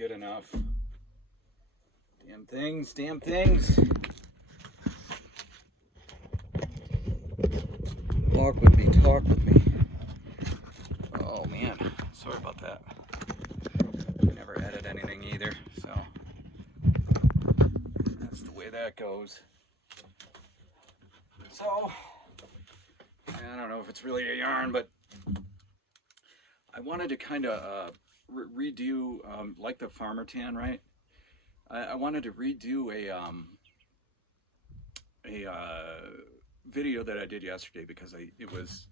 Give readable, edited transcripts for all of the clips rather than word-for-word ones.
good enough. Damn things, damn things. Walk with me, talk with me. Oh man, sorry about that. I never edit anything either, so that's the way that goes. So, I don't know if it's really a yarn, but I wanted to kind of redo, like the farmer tan, right? I wanted to redo a video that I did yesterday because it was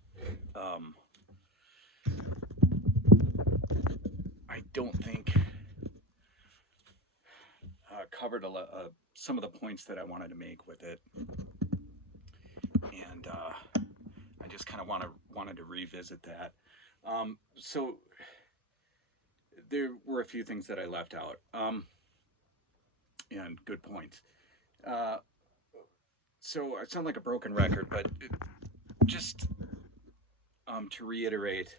I don't think covered some of the points that I wanted to make with it, and I just kind of wanted to revisit that. So there were a few things that I left out, and good points. Uh, so I sound like a broken record, but just to reiterate,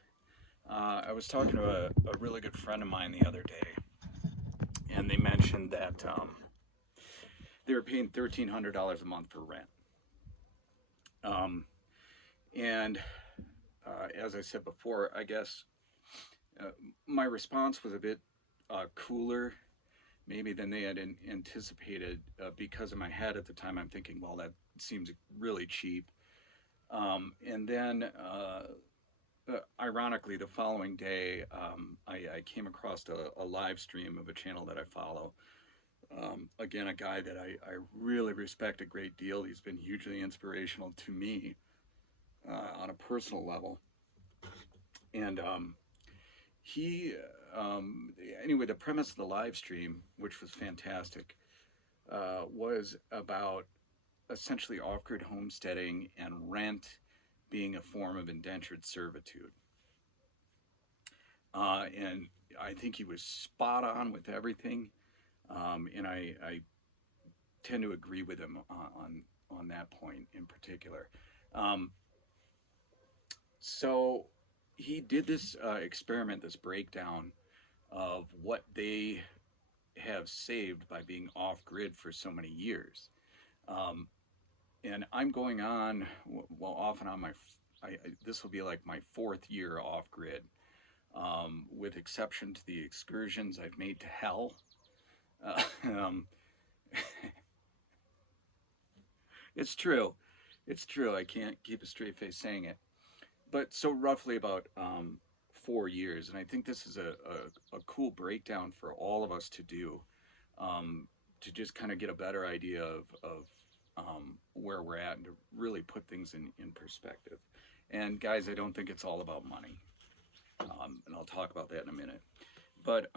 I was talking to a really good friend of mine the other day, and they mentioned that they were paying $1,300 a month for rent. And as I said before, I guess my response was a bit cooler maybe than they had anticipated, because in my head at the time I'm thinking, well, that seems really cheap. And then ironically, the following day, I came across a live stream of a channel that I follow. Again, a guy that I really respect a great deal. He's been hugely inspirational to me on a personal level. And he, anyway, the premise of the live stream, which was fantastic, was about essentially off-grid homesteading and rent being a form of indentured servitude. And I think he was spot on with everything, and I tend to agree with him on that point in particular. So he did this experiment, this breakdown of what they have saved by being off-grid for so many years. And I'm going on, well, off and on this will be like my 4th year off-grid, with exception to the excursions I've made to hell. It's true. It's true. I can't keep a straight face saying it. But so roughly about 4 years, and I think this is a cool breakdown for all of us to do, to just kind of get a better idea of where we're at and to really put things in perspective. And guys, I don't think it's all about money, and I'll talk about that in a minute. But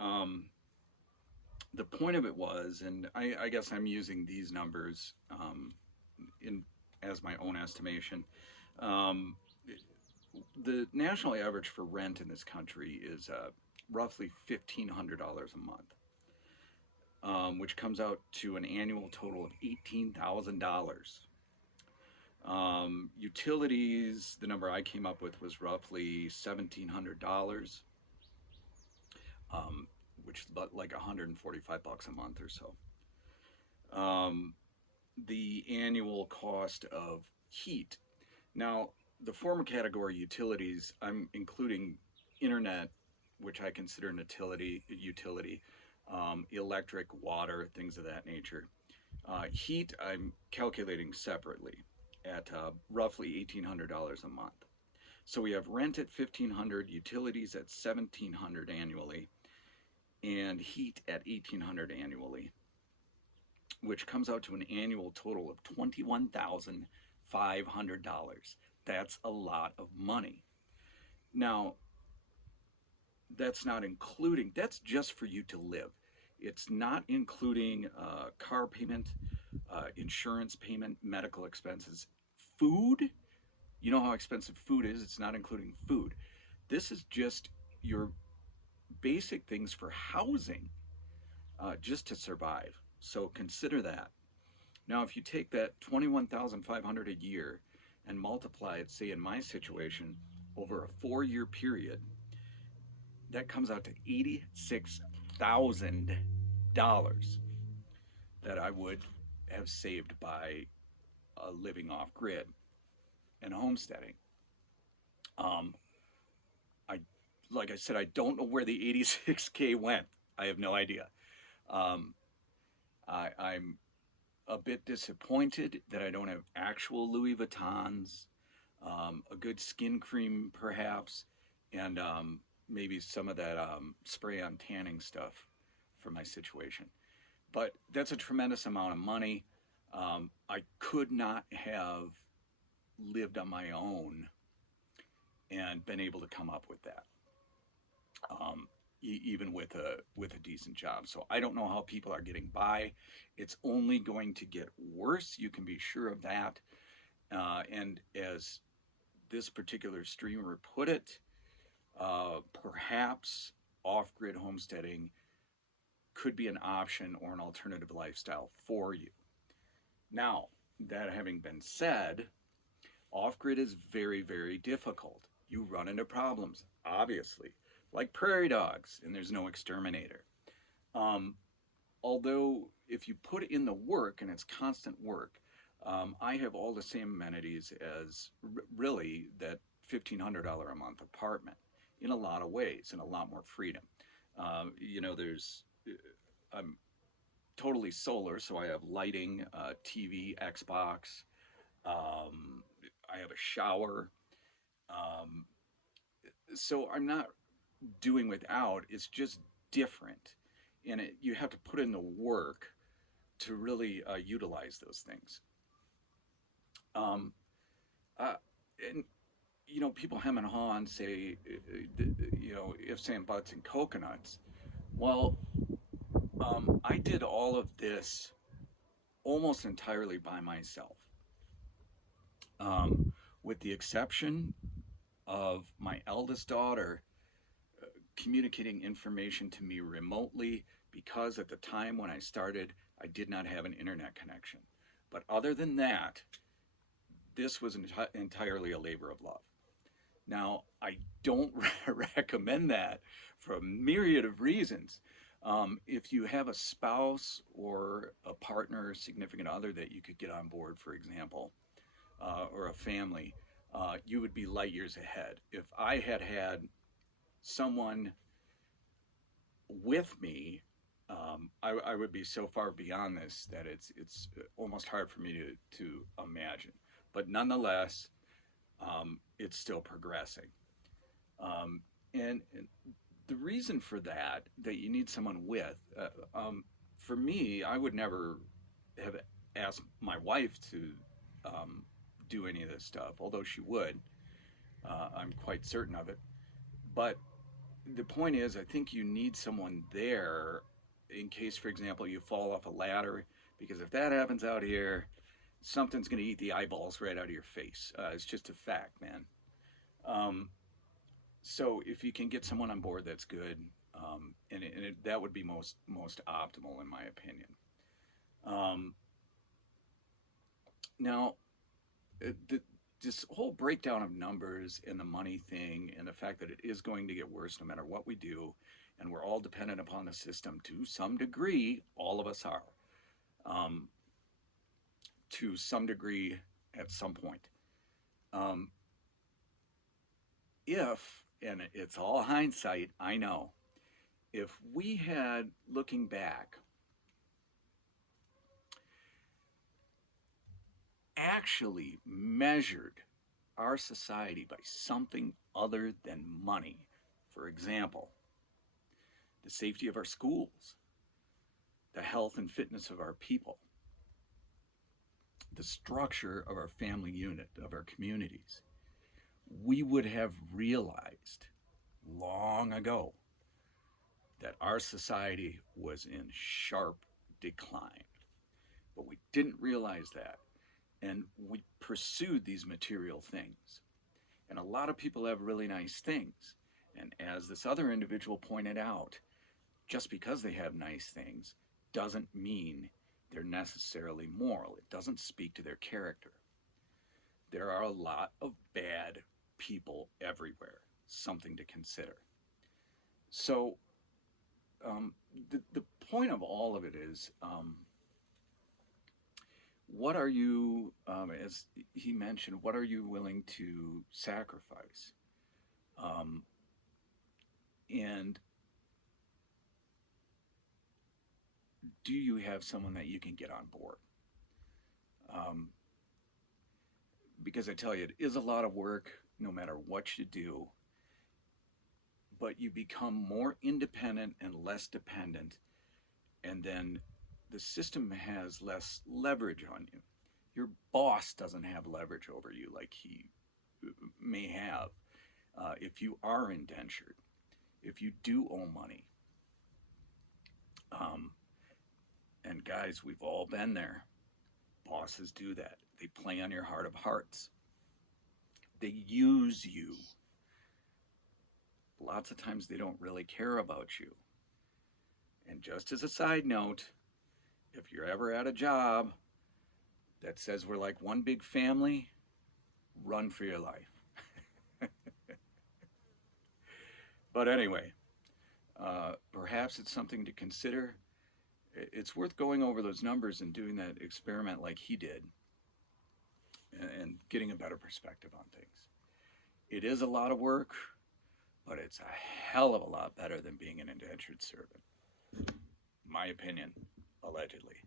the point of it was, and I guess I'm using these numbers as my own estimation. The national average for rent in this country is roughly $1,500 a month, which comes out to an annual total of $18,000. Utilities, the number I came up with was roughly $1,700, which is about like $145 a month or so. The annual cost of heat. Now, the former category utilities, I'm including internet, which I consider an utility, electric, water, things of that nature. Heat, I'm calculating separately at roughly $1,800 a month. So we have rent at $1,500, utilities at $1,700 annually, and heat at $1,800 annually, which comes out to an annual total of $21,500. That's a lot of money. Now, that's not including, that's just for you to live. It's not including car payment, insurance payment, medical expenses, food. You know how expensive food is. It's not including food. This is just your basic things for housing, just to survive. So consider that. Now, if you take that $21,500 a year and multiply it, say in my situation, over a 4-year period, that comes out to $100,000 that I would have saved by living off grid and homesteading. Um, I, like I said, I don't know where the 86K went. I have no idea. Um, I'm a bit disappointed that I don't have actual Louis Vuittons, a good skin cream perhaps, and maybe some of that spray on tanning stuff for my situation. But that's a tremendous amount of money. I could not have lived on my own and been able to come up with that, um, even with a decent job. So I don't know how people are getting by. It's only going to get worse. You can be sure of that. And as this particular streamer put it, perhaps off-grid homesteading could be an option or an alternative lifestyle for you. Now, that having been said, off grid is very, very difficult. You run into problems, obviously, like prairie dogs, and there's no exterminator. Um, Although, if you put in the work, and it's constant work, I have all the same amenities as really that $1,500 a month apartment in a lot of ways and a lot more freedom. There's I'm totally solar, so I have lighting, TV, Xbox. I have a shower. Um, so I'm not doing without. It's just different, and you have to put in the work to really utilize those things. Um, uh, and people hem and haw and say, ifs and buts and coconuts. Well, I did all of this almost entirely by myself, um, with the exception of my eldest daughter communicating information to me remotely because at the time when I started, I did not have an internet connection. But other than that, this was entirely a labor of love. Now, I don't recommend that for a myriad of reasons. If you have a spouse or a partner or significant other that you could get on board, for example, or a family, you would be light years ahead. If I had had someone with me, I would be so far beyond this that it's almost hard for me to imagine. But nonetheless, it's still progressing. Um, and the reason for that you need someone with, for me, I would never have asked my wife to um, do any of this stuff, although she would. I'm quite certain of it. But the point is, I think you need someone there in case, for example, you fall off a ladder, because if that happens out here, something's going to eat the eyeballs right out of your face. It's just a fact, man. Um, so if you can get someone on board, that's good, that would be most optimal in my opinion. Um, Now, the, this whole breakdown of numbers and the money thing, and the fact that it is going to get worse no matter what we do, and we're all dependent upon the system to some degree. All of us are, um, to some degree, at some point. Um, if, and it's all hindsight, I know, if we had, looking back, actually measured our society by something other than money, for example, the safety of our schools, the health and fitness of our people, the structure of our family unit, of our communities, we would have realized long ago that our society was in sharp decline. But we didn't realize that. And we pursued these material things. And a lot of people have really nice things. And as this other individual pointed out, just because they have nice things doesn't mean they're necessarily moral. It doesn't speak to their character. There are a lot of bad people everywhere, something to consider. So, um, the point of all of it is, what are you, as he mentioned, what are you willing to sacrifice? Um, and do you have someone that you can get on board? Um, because I tell you, it is a lot of work no matter what you do, but you become more independent and less dependent, and then the system has less leverage on you. Your boss doesn't have leverage over you like he may have if you are indentured, if you do owe money. Um, and guys, we've all been there. Bosses do that. They play on your heart of hearts. They use you. Lots of times they don't really care about you. And just as a side note, if you're ever at a job that says we're like one big family, run for your life. But anyway, perhaps it's something to consider. It's worth going over those numbers and doing that experiment like he did and getting a better perspective on things. It is a lot of work, but it's a hell of a lot better than being an indentured servant. My opinion, allegedly.